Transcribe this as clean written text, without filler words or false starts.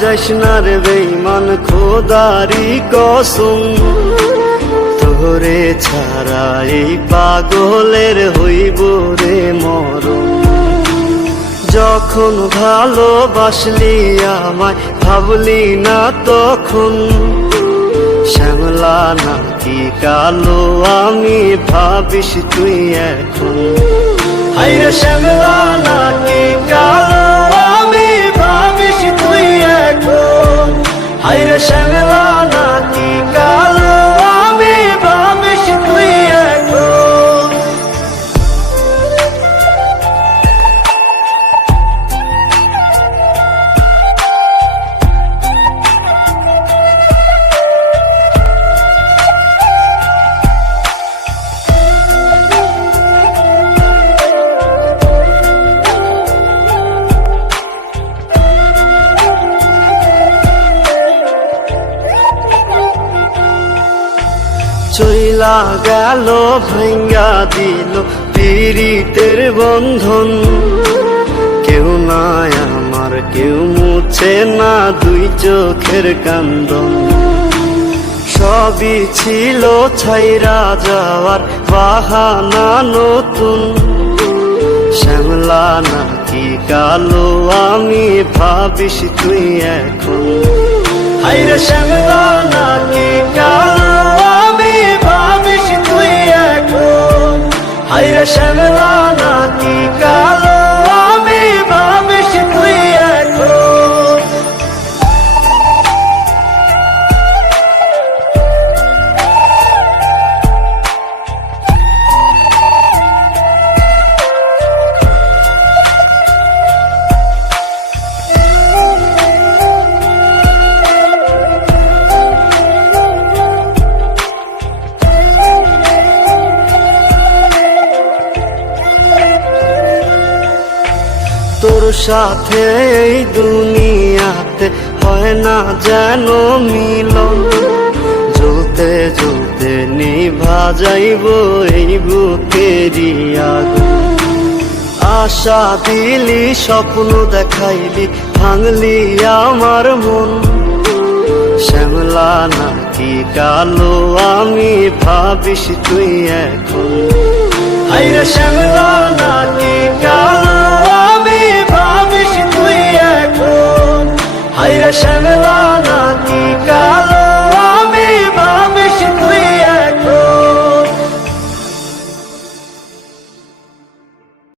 যাইস না রে বেঈমান খোদারি কসম, তোরে ছাড়া এই পাগলের হইব রে মরণ। যখন ভালোবাসলি আমায় ভাবলি না তখন, শ্যামলা নাকি কালো আমি ভাবিস তুই এখন। হায়রে শ্যামলা নাকি কালো আমি ভাবিস তুই এখন। হায়রে শ্যামলা নাকি কালো আমি ভাবিস তুই এখন। চইলা গেল ভাঙ্গা দিল পীড়িতের বন্ধন, কেউ নাই আমার কেউ মুছে না দুই চোখের কান্দন। সবই ছিল ছাইরা যাওয়ার বাহানা নতুন, শ্যামলা নাকি কালো আমি ভাবিস তুই এখন। হায়রে শ্যামলা নাকি কালো আমি ভাবিস তুই এখন। হায়রে শ্যামলা নাকি কালো আমি ভাবিস তুই এখন। তোর সাথে এই দুনিয়াতে হয় না যেন মিলন, জ্বলতে জ্বলতে নিভা যাইব এই বুকেরই আগুন। আশা দিলি স্বপ্ন দেখাইলি ভাঙলি আমার মন, শ্যামলা নাকি কালো আমি ভাবিস তুই এখন। হায়রে শ্যামলা নাকি কালো